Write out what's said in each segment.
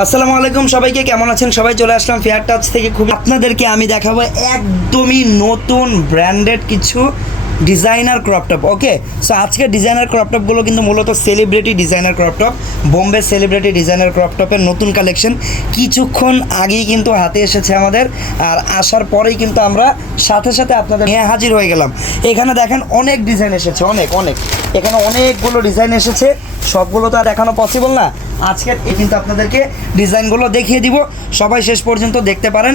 আসসালামু আলাইকুম, সবাইকে কেমন আছেন? সবাই চলে আসলাম ফেয়ার টাচ থেকে। খুব আপনাদেরকে আমি দেখাবো একদমই নতুন ব্র্যান্ডেড কিছু designer crop top okay so আজকে ডিজাইনার ক্রপ টপগুলো কিন্তু মূলত celebrity designer crop top Bombay celebrity designer crop টপের নতুন কালেকশন কিছুক্ষণ আগেই কিন্তু হাতে এসেছে আমাদের, আর আসার পরেই কিন্তু আমরা সাথে সাথে আপনাদের নিয়ে হাজির হয়ে গেলাম। এখানে দেখেন অনেক ডিজাইন এসেছে, অনেক অনেক। এখানে অনেকগুলো ডিজাইন এসেছে। সবগুলো তো আর দেখানো পসিবল না। আজকের এই কিন্তু আপনাদেরকে ডিজাইনগুলো দেখিয়ে দিব। সবাই শেষ পর্যন্ত দেখতে পারেন।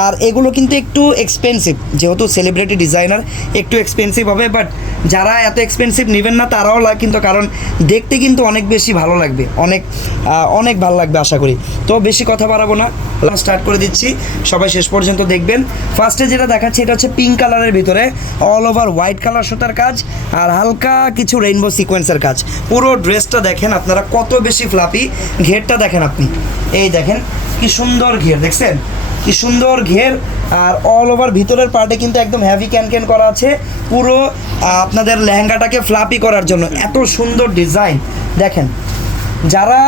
আর এগুলো কিন্তু একটু এক্সপেন্সিভ যেহেতু সেলিব্রিটি ডিজাইনার একটু এক্সপেন্সিভ হবে বাট যারা এত এক্সপেন্সিভ নেবেন না, তারাও লাগ কিন্তু কারণ দেখতে কিন্তু অনেক বেশি ভালো লাগবে। অনেক অনেক ভালো লাগবে আশা করি। তো বেশি কথা বাড়াবো না। স্টার্ট করে দিচ্ছি। সবাই শেষ পর্যন্ত দেখবেন। ফার্স্টে যেটা দেখাচ্ছি, এটা হচ্ছে পিঙ্ক কালারের ভিতরে। অল ওভার হোয়াইট কালার সুতার কাজ আর হালকা কিছু রেইনবো সিকোয়েন্সের কাজ। পুরো ড্রেসটা দেখেন আপনারা, কত বেশি ফ্লাপি ঘেরটা দেখেন আপনি। এই দেখেন, কি সুন্দর ঘের, দেখছেন? কি সুন্দর ঘের। আর অল ওভার ভিতরের পার্টে কিন্তু একদম হ্যাভি ক্যান ক্যান করা আছে। পুরো আপনাদের লেহেঙ্গাটাকে ফ্লাপি করার জন্য। এত সুন্দর ডিজাইন দেখেন, যারা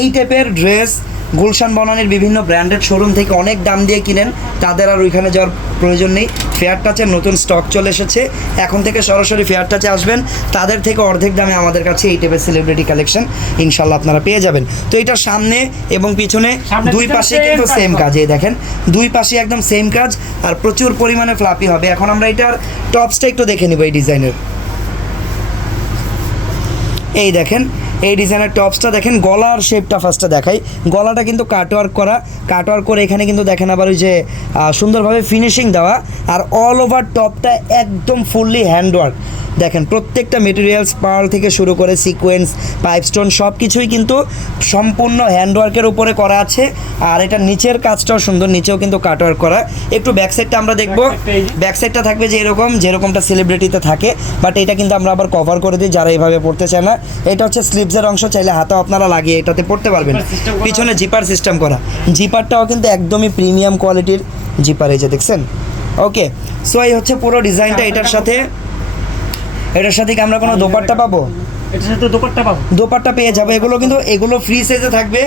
এই টাইপের ড্রেস গুলশান বনানির বিভিন্ন ব্র্যান্ডেড শোরুম থেকে অনেক দাম দিয়ে কিনেন। তাদের আর ওইখানে যাওয়ার প্রয়োজন নেই। ফেয়ার টাচের নতুন স্টক চলে এসেছে। এখন থেকে সরাসরি ফেয়ার টাচে আসবেন। তাদের থেকে অর্ধেক দামে আমাদের কাছে এই টাইপের সেলিব্রিটি কালেকশন ইনশাল্লাহ আপনারা পেয়ে যাবেন। তো এটার সামনে এবং পিছনে দুই পাশে কিন্তু সেম কাজ। এই দেখেন দুই পাশে একদম সেম কাজ আর প্রচুর পরিমাণে ফ্লাপি হবে। এখন আমরা এটার টপসটা একটু দেখে নিব এই ডিজাইনের এই দেখেন এই ডিজাইনের টপসটা দেখেন গলার শেপটা ফার্স্টে দেখাই। গলাটা কিন্তু কাটওয়ার্ক করা। কাটওয়ার্ক করে এখানে কিন্তু দেখেন আবার ওই যে সুন্দরভাবে ফিনিশিং দেওয়া। আর অল ওভার টপটা একদম ফুললি হ্যান্ডওয়ার্ক দেখেন প্রত্যেকটা মেটেরিয়ালস পার্ল থেকে শুরু করে সিকোয়েন্স পাইপস্টোন সব কিছুই কিন্তু সম্পূর্ণ হ্যান্ডওয়ার্কের উপরে করা আছে। আর এটা নিচের কাজটাও সুন্দর নিচেও কিন্তু কাটওয়ার্ক করা। একটু ব্যাক সাইডটা আমরা দেখব। ব্যাক সাইডটা থাকবে যে এরকম যেরকমটা সেলিব্রিটিতে থাকে। বাট এটা কিন্তু আমরা আবার কভার করে দিই যারা এইভাবে পড়তে চায় না। এটা হচ্ছে স্লিভসের অংশ চাইলে হাতেও আপনারা লাগিয়ে এটাতে পড়তে পারবেন। পিছনে জিপার সিস্টেম করা। জিপারটাও কিন্তু একদমই প্রিমিয়াম কোয়ালিটির জিপার এই যে দেখছেন? ওকে সো এই হচ্ছে পুরো ডিজাইনটা এটার সাথে এটার সাথে কি আমরা কোনো দোপাট্টা পাবো? এটার সাথে দোপাট্টা পাবো। দোপাট্টা পেয়ে যাব। এগুলো কিন্তু এগুলো ফ্রি সাইজে থাকবে।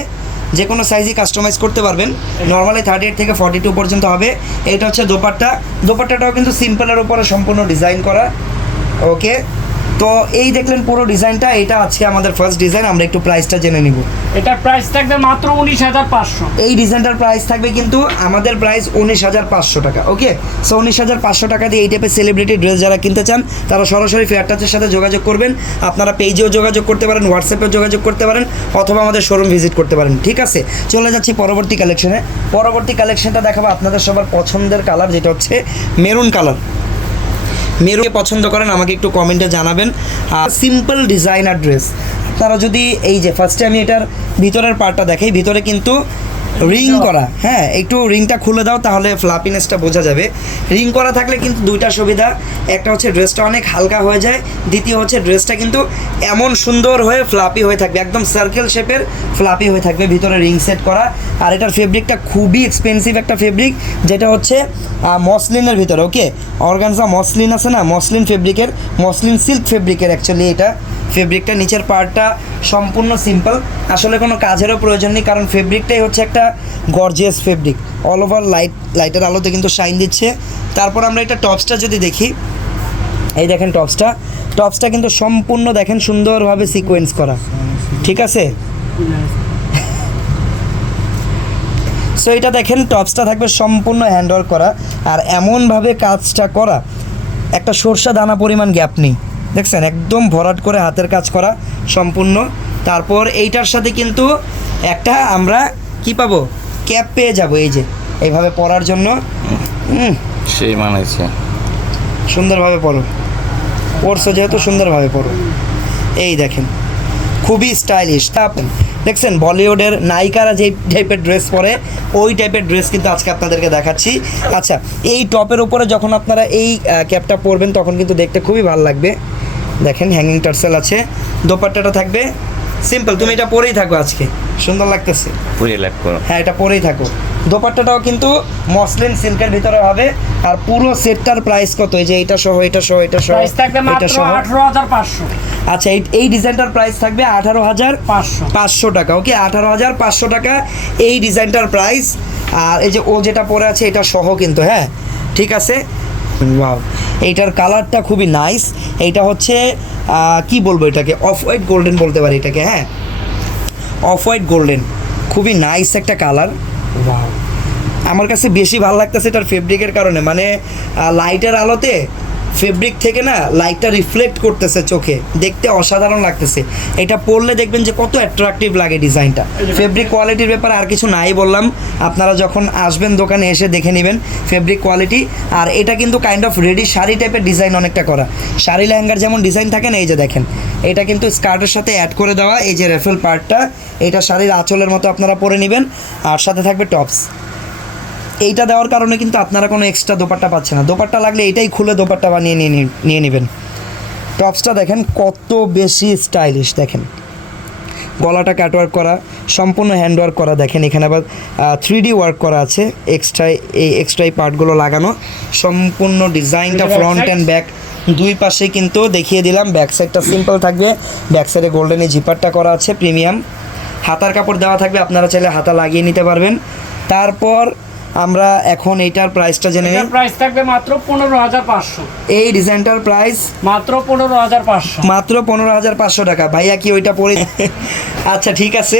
যে কোনো সাইজই কাস্টমাইজ করতে পারবেন। নর্মালি থার্টি এইট থেকে ফর্টি টু পর্যন্ত হবে। এটা হচ্ছে দোপাট্টা। দোপাট্টাটাও কিন্তু সিম্পলের উপরে সম্পূর্ণ ডিজাইন করা। ওকে তো এই দেখলেন পুরো ডিজাইনটা এটা আজকে আমাদের ফার্স্ট ডিজাইন আমরা একটু প্রাইসটা জেনে নিব। এটার প্রাইস থাকবে মাত্র উনিশ হাজার পাঁচশো। এই ডিজাইনটার প্রাইস থাকবে কিন্তু আমাদের প্রাইস উনিশ হাজার পাঁচশো টাকা ওকে সো উনিশ হাজার পাঁচশো টাকা দিয়ে এই টাইপের সেলিব্রিটি ড্রেস যারা কিনতে চান তারা সরাসরি ফেয়ার টাচের সাথে যোগাযোগ করবেন। আপনারা পেজেও যোগাযোগ করতে পারেন হোয়াটসঅ্যাপেও যোগাযোগ করতে পারেন অথবা আমাদের শোরুম ভিজিট করতে পারেন ঠিক আছে? চলে যাচ্ছি পরবর্তী কালেকশনে পরবর্তী কালেকশনটা দেখাবো আপনাদের সবার পছন্দের কালার যেটা হচ্ছে মেরুন কালার মেরুকে পছন্দ করেন, আমাকে একটু কমেন্টে জানাবেন। আর সিম্পল ডিজাইনার ড্রেস তারা যদি এই যে ফার্স্টে আমি এটার ভিতরের পার্টটা দেখাই, ভিতরে কিন্তু রিং করা। হ্যাঁ একটু রিংটা খুলে দাও তাহলে ফ্লাপিনেসটা বোঝা যাবে। রিং করা থাকলে কিন্তু দুইটা সুবিধা। একটা হচ্ছে ড্রেসটা অনেক হালকা হয়ে যায় দ্বিতীয় হচ্ছে ড্রেসটা কিন্তু এমন সুন্দর হয়ে ফ্লাপি হয়ে থাকবে একদম সার্কেল শেপের ফ্লাপি হয়ে থাকবে ভিতরে রিং সেট করা। আর এটার ফেব্রিকটা খুবই এক্সপেন্সিভ একটা ফেব্রিক যেটা হচ্ছে মসলিনের ভিতরে ওকে অর্গানজা মসলিন আছে না? মসলিন ফেব্রিকের মসলিন সিল্ক ফেব্রিকের অ্যাকচুয়ালি এটা। ফেব্রিকটা নিচের পার্টটা সম্পূর্ণ সিম্পল আসলে কোনো কাজেরও প্রয়োজন নেই, কারণ ফেব্রিকটাই হচ্ছে একটা gorgeous fabric all over light লাইটের আলোতে কিন্তু শাইন দিচ্ছে। তারপর আমরা এটা টপসটা যদি দেখি, এই দেখেন টপসটা টপসটা কিন্তু সম্পূর্ণ দেখেন সুন্দরভাবে সিকোয়েন্স করা। ঠিক আছে? সো এটা দেখেন টপসটা থাকবে সম্পূর্ণ হ্যান্ডওয়ার্ক করা। আর এমনভাবে কাজটা করা, একটা সর্ষা দানা পরিমাণ গ্যাপ নেই। দেখছেন একদম ভরাট করে হাতের কাজ করা সম্পূর্ণ। তারপর এইটার সাথে কিন্তু একটা আমরা কি পাবো? ক্যাপ পেয়ে যাব এই যে। এইভাবে পরার জন্য। সেই মানাইছে। সুন্দরভাবে পরো। পরশো যেহেতু সুন্দরভাবে পরো। এই দেখেন খুবই স্টাইলিশ দেখছেন বলিউডের নায়িকারা যে টাইপের ড্রেস পরে ওই টাইপের ড্রেস কিন্তু আজকে আপনাদেরকে দেখাচ্ছি। আচ্ছা এই টপের উপরে যখন আপনারা এই ক্যাপটা পরবেন তখন কিন্তু দেখতে খুবই ভালো লাগবে। দেখেন হ্যাঙ্গিং টার্সেল আছে দোপাট্টাটা থাকবে সিম্পল তুমি এটা পরেই থাকো আজকে সুন্দর লাগতেছে। পুরি লাইভ করো হ্যাঁ এটা পরেই থাকো। দোপাট্টাটাও কিন্তু মসলিন সিল্কের ভিতরে হবে আর পুরো সেটটার প্রাইস কত? এই যে এটা সহ এটা সহ এটা সহ প্রাইস থাকবে এটা মাত্র সহ। আঠারো হাজার পাঁচশো। আচ্ছা এই এই ডিজাইনটার প্রাইস থাকবে আঠারো হাজার পাঁচশো। পাঁচশো। টাকা ওকে আঠারো হাজার পাঁচশো টাকা এই ডিজাইনটার প্রাইস আর এই যে ও যেটা পরে আছে এটা সহ কিন্তু হ্যাঁ ঠিক আছে? ওয়াও এইটার কালারটা খুবই নাইস এইটা হচ্ছে কি বলব এটাকে? অফ হোয়াইট গোল্ডেন বলতে পারি এটাকে হ্যাঁ? অফ হোয়াইট গোল্ডেন খুবই নাইস একটা কালার ওয়াও আমার কাছে বেশি ভালো লাগতেছে এটার ফেব্রিকের কারণে। মানে লাইটের আলোতে ফেব্রিক থেকে না লাইটটা রিফ্লেক্ট করতেছে চোখে। দেখতে অসাধারণ লাগতেছে। এটা পরলে দেখবেন যে কত অ্যাট্রাকটিভ লাগে ডিজাইনটা। ফেব্রিক কোয়ালিটির ব্যাপারে আর কিছু নাই বললাম। আপনারা যখন আসবেন দোকানে এসে দেখে নেবেন ফেব্রিক কোয়ালিটি আর এটা কিন্তু কাইন্ড অফ রেডি শাড়ি টাইপের ডিজাইন অনেকটা করা। শাড়ি লেহেঙ্গার যেমন ডিজাইন থাকে না এই যে দেখেন। এটা কিন্তু স্কার্টের সাথে অ্যাড করে দেওয়া। এই যে রেফেল পার্টটা এটা শাড়ির আঁচলের মতো আপনারা পরে নেবেন। আর সাথে থাকবে টপস এইটা দেওয়ার কারণে কিন্তু আপনারা কোনো এক্সট্রা দোপাট্টা পাচ্ছেন না। দোপাট্টা লাগলে এটাই খুলে দোপাট্টা বানিয়ে নিয়ে নিয়ে নেবেন। টপসটা দেখেন কত বেশি স্টাইলিশ দেখেন। গলাটা কাটওয়ার্ক করা সম্পূর্ণ হ্যান্ডওয়ার্ক করা দেখেন। এখানে আবার থ্রি ডি ওয়ার্ক করা আছে এক্সট্রা এই এক্সট্রা এই পার্টগুলো লাগানো। সম্পূর্ণ ডিজাইনটা ফ্রন্ট অ্যান্ড ব্যাক দুই পাশে কিন্তু দেখিয়ে দিলাম ব্যাক সাইডটা সিম্পল থাকবে। ব্যাক সাইডে গোল্ডেন জিপারটা করা আছে প্রিমিয়াম হাতার কাপড় দেওয়া থাকবে আপনারা চাইলে হাতা লাগিয়ে নিতে পারবেন। তারপর আমরা এখন এইটার প্রাইসটা জেনে নিই। প্রাইস থাকবে মাত্র পনেরো হাজার পাঁচশো। এই ডিজাইনটার প্রাইস মাত্র পনেরো হাজার পাঁচশো। মাত্র পনেরো হাজার পাঁচশো টাকা। ভাইয়া কি ওইটা পরে আচ্ছা ঠিক আছে।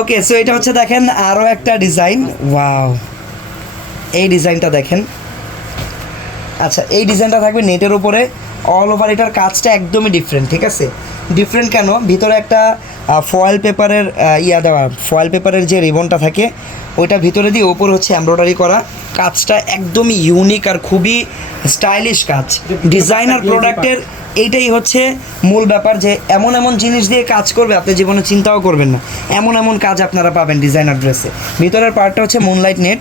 ওকে সো এটা হচ্ছে দেখেন আরও একটা ডিজাইন ওয়াও এই ডিজাইনটা দেখেন। আচ্ছা এই ডিজাইনটা থাকবে নেটের উপরে। অল ওভার এটার কাজটা একদমই ডিফারেন্ট ঠিক আছে? ডিফারেন্ট কেন? ভিতরে একটা ফয়েল পেপারের ইয়া দেওয়া ফয়েল পেপারের যে রিবনটা থাকে, ওইটা ভিতরে দিয়ে ওপর হচ্ছে এমব্রয়ডারি করা। কাজটা একদমই ইউনিক আর খুবই স্টাইলিশ কাজ। ডিজাইনার প্রোডাক্টের এইটাই হচ্ছে মূল ব্যাপার যে এমন এমন জিনিস দিয়ে কাজ করবে, আপনি জীবনে চিন্তাও করবেন না। এমন এমন কাজ আপনারা পাবেন ডিজাইনার ড্রেসে ভিতরের পার্টটা হচ্ছে moonlight net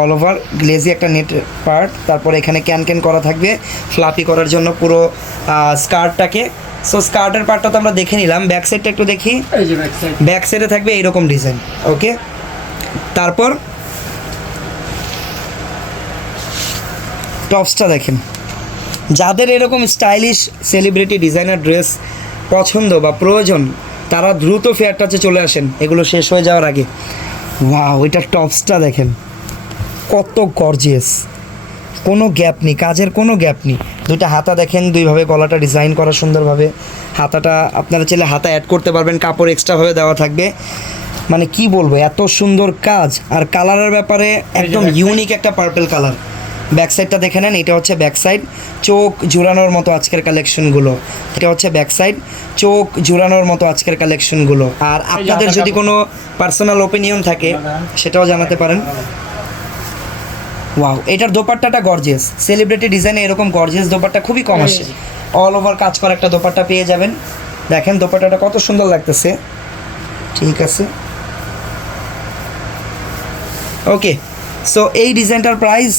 all over glazy একটা নেট পার্ট তারপরে এখানে ক্যান ক্যান করা থাকবে। ফ্লাপি করার জন্য পুরো স্কার্টটাকে সো স্কার্টের পার্টটা তো আমরা দেখে নিলাম। ব্যাক সাইডটা একটু দেখি। এই যে ব্যাক সাইড ব্যাক সাইডে থাকবে এইরকম ডিজাইন ওকে তারপর টপসটা দেখেন। যাদের এরকম স্টাইলিশ সেলিব্রিটি ডিজাইনার ড্রেস পছন্দ বা প্রয়োজন তারা দ্রুত ফেয়ার টাচে চলে আসেন। এগুলো শেষ হয়ে যাওয়ার আগে। ওয়াও ওইটার টপসটা দেখেন। কত গর্জিয়াস কোনো গ্যাপ নেই কাজের কোনো গ্যাপ নেই। দুইটা হাতা দেখেন দুইভাবে গলাটা ডিজাইন করা সুন্দরভাবে। হাতাটা আপনারা চাইলে হাতা অ্যাড করতে পারবেন কাপড় এক্সট্রাভাবে দেওয়া থাকবে। মানে কি বলব এত সুন্দর কাজ। আর কালারের ব্যাপারে একদম ইউনিক একটা পার্পেল কালার ব্যাক সাইডটা দেখে নেন এটা হচ্ছে ব্যাক সাইড চোখ জুড়ানোর মতো আজকের কালেকশনগুলো এটা হচ্ছে ব্যাক সাইড চোখ জুড়ানোর মতো আজকের কালেকশনগুলো আর আপনাদের যদি কোনো পার্সোনাল ওপিনিয়ন থাকে সেটাও জানাতে পারেন। ওয়াও এটার দোপাট্টাটা গর্জিয়াস সেলিব্রিটি ডিজাইনে এরকম গর্জিয়াস দোপাট্টা খুবই কম আসে। অল ওভার কাজ করা একটা দোপাট্টা পেয়ে যাবেন। দেখেন দোপাট্টাটা কত সুন্দর লাগতেছে। ঠিক আছে। ওকে সো এই ডিজাইনটার প্রাইস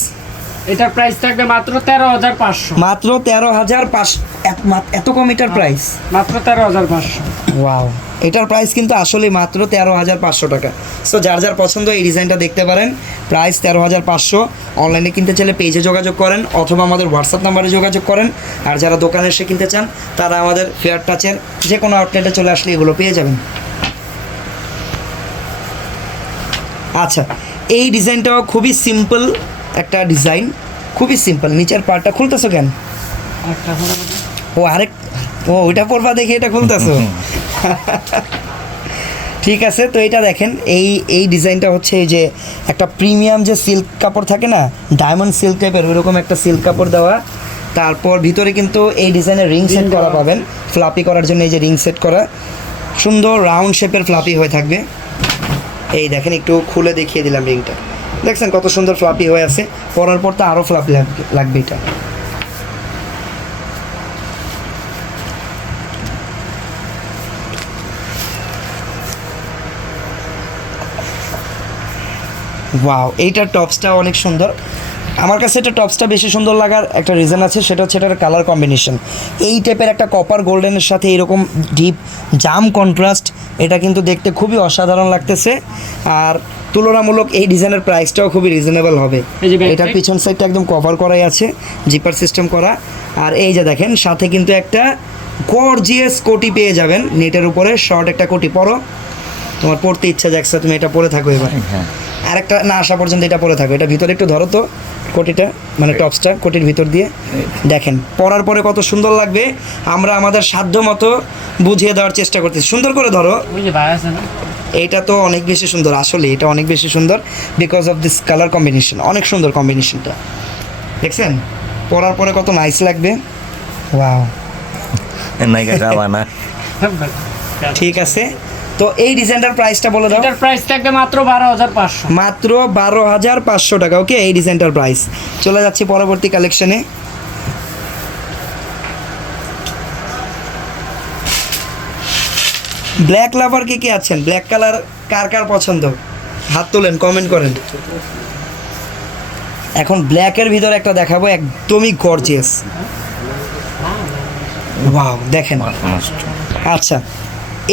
এটার প্রাইস থাকবে মাত্র তেরো হাজার পাঁচশো। মাত্র তেরো হাজার পাঁচ এত- এত কম এটার প্রাইস মাত্র তেরো হাজার পাঁচশো। ওয়াও এটার প্রাইস কিন্তু আসলে মাত্র তেরো হাজার পাঁচশো টাকা। সো যার যার পছন্দ এই ডিজাইনটা দেখতে পারেন প্রাইস তেরো হাজার পাঁচশো। অনলাইনে কিনতে চাইলে পেজে যোগাযোগ করেন অথবা আমাদের হোয়াটসঅ্যাপ নাম্বারে যোগাযোগ করেন। আর যারা দোকানে এসে কিনতে চান তারা আমাদের ফেয়ার টাচের যে কোনো আউটলেটে চলে আসলে এগুলো পেয়ে যাবেন। আচ্ছা এই ডিজাইনটাও খুবই সিম্পল একটা ডিজাইন খুবই সিম্পল নিচের পার্টটা খুলতেছো কেন? একটা হলো বলি। ও আরেক ও ওইটা পড়বা দেখি এটা খুলতেছো? ঠিক আছে তো এটা দেখেন এই এই ডিজাইনটা হচ্ছে এই যে একটা প্রিমিয়াম যে সিল্ক কাপড় থাকে না ডায়মন্ড সিল্ক টাইপের ওইরকম একটা সিল্ক কাপড় দেওয়া। তারপর ভিতরে কিন্তু এই ডিজাইনের রিং সেট করা। পাবেন ফ্লাপি করার জন্য এই যে রিং সেট করা। সুন্দর রাউন্ড শেপের ফ্লাপি হয়ে থাকবে। এই দেখেন একটু খুলে দেখিয়ে দিলাম রিংটা। দেখছেন কত সুন্দর ফ্লাপি হয়ে আছে। পরার পর তো আরও ফ্লাপি লাগবে লাগবে এটা। ওয়াও এইটার টপসটা অনেক সুন্দর। আমার কাছে এটা টপসটা বেশি সুন্দর লাগার একটা রিজন আছে, সেটা হচ্ছে এটার কালার কম্বিনেশন এই টাইপের একটা কপার গোল্ডেনের সাথে এরকম ডিপ জাম কন্ট্রাস্ট এটা কিন্তু দেখতে খুবই অসাধারণ লাগতেছে। আর তুলনামূলক এই ডিজাইনের প্রাইসটাও খুবই রিজনেবল হবে। এটার পিছন সাইডটা একদম কভার করাই আছে জিপার সিস্টেম করা। আর এই যে দেখেন সাথে কিন্তু একটা গর্জিয়াস কোটি পেয়ে যাবেন। নেটের উপরে শর্ট একটা কোটি পরো। তোমার পড়তে ইচ্ছা যাচ্ছে তুমি এটা পরে থাকো এবার। আর একটা না আসা পর্যন্ত এটা পরে থাকো। এটা ভিতরে একটু ধরো তো। কোটিটা মানে টপসটা কোটির ভিতর দিয়ে দেখেন। পরার পরে কত সুন্দর লাগবে আমরা আমাদের সাধ্য মতো বুঝিয়ে দেওয়ার চেষ্টা করতেছি। সুন্দর করে ধরো। ওই যে ভাই আছে না? এটা তো অনেক বেশি সুন্দর আসলে এটা অনেক বেশি সুন্দর because of this colour combination অনেক সুন্দর কম্বিনেশনটা দেখছেন? পরার পরে কত নাইস লাগবে। ওয়াও ঠিক আছে। তো এই ডিজাইনটার প্রাইসটা বলে দাও। এটার প্রাইস থাকবে মাত্র বারো হাজার পাঁচশো। মাত্র বারো হাজার পাঁচশো টাকা ওকে এই ডিজাইনটার প্রাইস চলে যাচ্ছি পরবর্তী কালেকশনে ব্ল্যাক লাভার কে কে আছেন? ব্ল্যাক কালার কার কার পছন্দ? হাত তোলেন কমেন্ট করেন। এখন ব্ল্যাকের ভিতরে একটা দেখাবো একদমই গর্জিয়াস ওয়াও দেখেন। আচ্ছা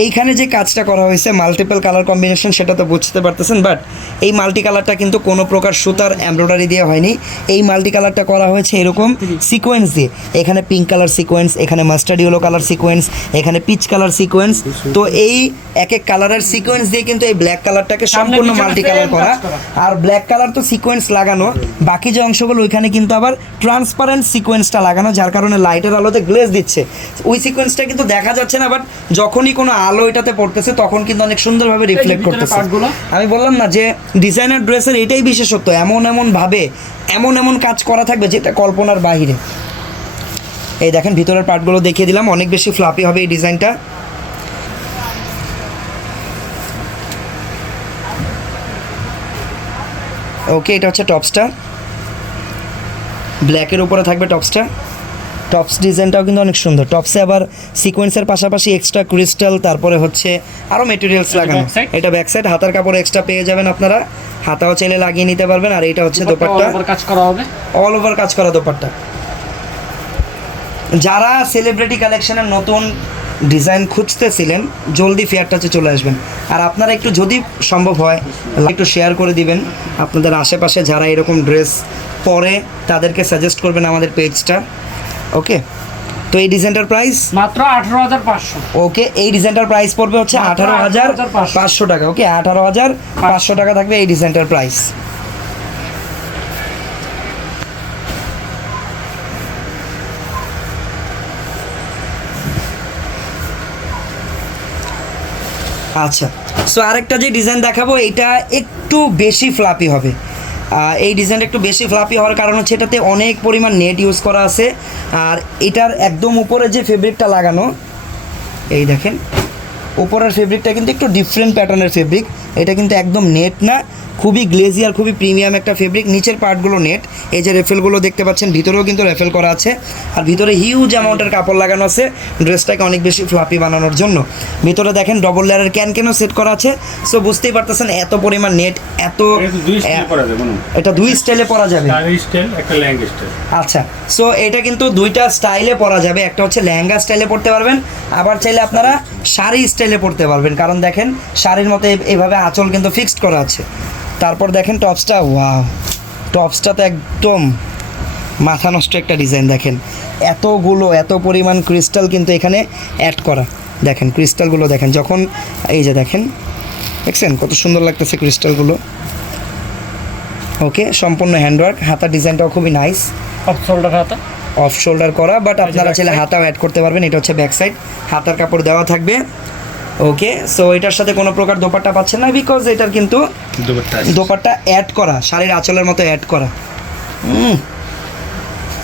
এইখানে যে কাজটা করা হয়েছে মাল্টিপল কালার কম্বিনেশন সেটা তো বুঝতে পারতেছেন বাট এই মাল্টি কালারটা কিন্তু কোনো প্রকার সুতার এমব্রয়ডারি দেওয়া হয়নি। এই মাল্টি কালারটা করা হয়েছে এরকম সিকোয়েন্স দিয়ে। এখানে পিঙ্ক কালার সিকোয়েন্স এখানে মাস্টার্ড ইয়েলো কালার সিকোয়েন্স এখানে পিচ কালার সিকোয়েন্স তো এই এক এক কালারের সিকোয়েন্স দিয়ে কিন্তু এই ব্ল্যাক কালারটাকে সম্পূর্ণ মাল্টি কালার করা। করা। আর ব্ল্যাক কালার তো সিকোয়েন্স লাগানো। বাকি যে অংশগুলো ওইখানে কিন্তু আবার ট্রান্সপারেন্ট সিকোয়েন্সটা লাগানো যার কারণে লাইটের আলোতে গ্লেজ দিচ্ছে। ওই সিকোয়েন্সটা কিন্তু দেখা যাচ্ছে না বাট যখনই কোনো আলো এটাতে পড়তেছে তখন কিন্তু অনেক সুন্দরভাবে রিফ্লেক্ট করতেছে। পার্টগুলো। আমি বললাম না যে ডিজাইনার ড্রেসের এটাই বিশেষত্ব এমন এমন ভাবে এমন এমন কাজ করা থাকবে যেটা কল্পনার বাহিরে। এই দেখেন ভিতরের পার্টগুলো দেখিয়ে দিলাম অনেক বেশি ফ্লাপি হবে এই ডিজাইনটা ওকে এটা হচ্ছে টপসটা ব্ল্যাকের উপরে থাকবে টপসটা টপস ডিজাইনটাও কিন্তু অনেক সুন্দর। টপসে আবার সিকোয়েন্সের পাশাপাশি এক্সট্রা ক্রিস্টাল তারপরে হচ্ছে আরও মেটেরিয়ালস লাগানো। এটা ব্যাক সাইড হাতার কাপড় এক্সট্রা পেয়ে যাবেন আপনারা। হাতাও চাইলে লাগিয়ে নিতে পারবেন আর এটা হচ্ছে দোপাট্টা কাজ করা হবে? অল ওভার কাজ করা দোপাট্টা। যারা সেলিব্রিটি কালেকশনের নতুন ডিজাইন খুঁজতেছিলেন জলদি ফেয়ার টাচে চলে আসবেন। আর আপনারা একটু যদি সম্ভব হয় একটু শেয়ার করে দিবেন। আপনাদের আশেপাশে যারা এরকম ড্রেস পরে তাদেরকে সাজেস্ট করবেন আমাদের পেজটা ওকে তো এই ডিজাইনটার প্রাইস মাত্র আঠারো হাজার পাঁচশো। ওকে এই ডিজাইনটার প্রাইস পড়বে হচ্ছে আঠারো হাজার 18,500 পাঁচশো টাকা। ওকে আঠারো হাজার পাঁচশো টাকা থাকবে এই ডিজাইনটার প্রাইস আচ্ছা সো আরেকটা যে ডিজাইন দেখাবো এটা একটু বেশি ফ্লাপি হবে। এই ডিজাইনটা একটু বেশি ফ্লাপি হওয়ার কারণ হচ্ছে এটাতে অনেক পরিমাণ নেট ইউজ করা আছে। আর এটার একদম উপরে যে ফেব্রিকটা লাগানো, এই দেখেন উপরের ফেব্রিকটা কিন্তু একটু ডিফারেন্ট প্যাটার্নের ফেব্রিক এটা কিন্তু একদম নেট না খুবই গ্লেজিয়ার খুবই প্রিমিয়াম একটা ফেব্রিক নিচের পার্টগুলো নেট এই যে রেফেলগুলো দেখতে পাচ্ছেন ভিতরেও কিন্তু রেফেল করা আছে। আর ভিতরে হিউজ অ্যামাউন্টের কাপড় লাগানো আছে ড্রেসটাকে অনেক বেশি ফ্লাপি বানানোর জন্য। ভিতরে দেখেন ডবল লেয়ারের ক্যান ক্যানও সেট করা আছে। সো বুঝতেই পারতেছেন এত পরিমাণ নেট এত এটা দুই স্টাইল করা যাবে না এটা দুই স্টাইলে পরা যাবে। শাড়ি স্টাইল একটা ল্যাঙ্গা স্টাইল আচ্ছা সো এটা কিন্তু দুইটা স্টাইলে পরা যাবে। একটা হচ্ছে লেহেঙ্গা স্টাইলে পড়তে পারবেন আবার চাইলে আপনারা শাড়ি স্টাইলে পড়তে পারবেন। কারণ দেখেন শাড়ির মতো এভাবে আঁচল কিন্তু ফিক্সড করা আছে। তারপর দেখেন টপসটা ওয়াও। টপসটা তো একদম মাথা নষ্ট একটা ডিজাইন দেখেন। এতগুলো এত পরিমাণ ক্রিস্টাল কিন্তু এখানে অ্যাড করা। দেখেন ক্রিস্টালগুলো দেখেন যখন এই যে দেখেন দেখছেন কত সুন্দর লাগতেছে ক্রিস্টালগুলো ওকে সম্পূর্ণ হ্যান্ডওয়ার্ক হাতার ডিজাইনটাও খুবই নাইস অফ শোল্ডার হাতা? অফ শোল্ডার করা বাট আপনারা চাইলে হাতাও অ্যাড করতে পারবেন এটা হচ্ছে ব্যাক সাইড হাতার কাপড় দেওয়া থাকবে। ওকে সো এটার সাথে কোনো প্রকার দোপাট্টা পাচ্ছেন না বিকজ এটার কিন্তু দুপাট্টা অ্যাড করা শাড়ির আঁচলের মতো অ্যাড করা। হুম।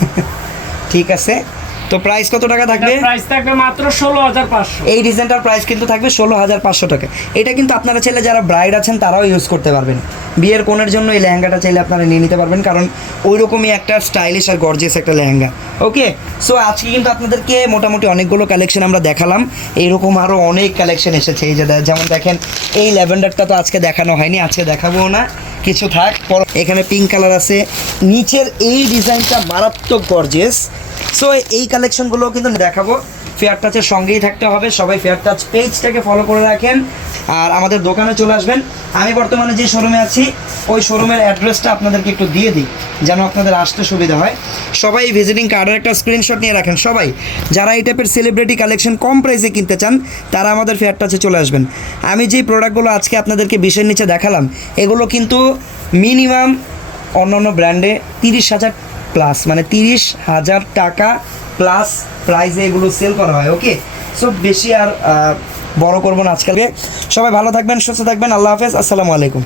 ঠিক আছে। তো প্রাইস কত টাকা থাকবে? প্রাইস থাকবে মাত্র ষোলো হাজার পাঁচশো। এই ডিজাইনটার প্রাইস কিন্তু থাকবে ষোলো হাজার পাঁচশো টাকা। এটা কিন্তু আপনারা ছেলে যারা ব্রাইড আছেন তারাও ইউজ করতে পারবেন। বিয়ের কোণের জন্য এই লেহেঙ্গাটা চাইলে আপনারা নিয়ে নিতে পারবেন কারণ ওই রকমই একটা স্টাইলিশ আর গর্জিয়াস একটা লেহেঙ্গা। ওকে সো আজকে কিন্তু আপনাদেরকে মোটামুটি অনেকগুলো কালেকশন আমরা দেখালাম। এইরকম আরও অনেক কালেকশন এসেছে। এই যে যেমন দেখেন এই ল্যাভেন্ডারটা তো আজকে দেখানো হয়নি আজকে দেখাবো না। কিছু থাক এখানে পিঙ্ক কালার আছে। নিচের এই ডিজাইনটা মারাত্মক গর্জিয়াস সো এই কালেকশনগুলো কিন্তু দেখাবো। ফেয়ার টাচের সঙ্গেই থাকতে হবে। সবাই ফেয়ার টাচ পেজটাকে ফলো করে রাখেন। আর আমাদের দোকানে চলে আসবেন। আমি বর্তমানে যে শোরুমে আছি, ওই শোরুমের অ্যাড্রেসটা আপনাদেরকে একটু দিয়ে দিই, যেন আপনাদের আসতে সুবিধা হয়। সবাই ভিজিটিং কার্ডের একটা স্ক্রিনশট নিয়ে রাখেন। সবাই, যারা এই টাইপের সেলিব্রিটি কালেকশন কম প্রাইসে কিনতে চান, তারা আমাদের ফেয়ার টাচে চলে আসবেন। আমি যেই প্রোডাক্টগুলো আজকে আপনাদেরকে বিশের নিচে দেখালাম, এগুলো কিন্তু মিনিমাম অন্য অন্য ব্র্যান্ডে তিরিশ হাজার প্লাস মানে তিরিশ হাজার টাকা প্লাস প্রাইজে এগুলো সেল করা হয় ওকে সো বেশি আর বড় করব না আজকালকে। সবাই ভালো থাকবেন, সুস্থ থাকবেন, আল্লাহ হাফেজ, আসসালামু আলাইকুম।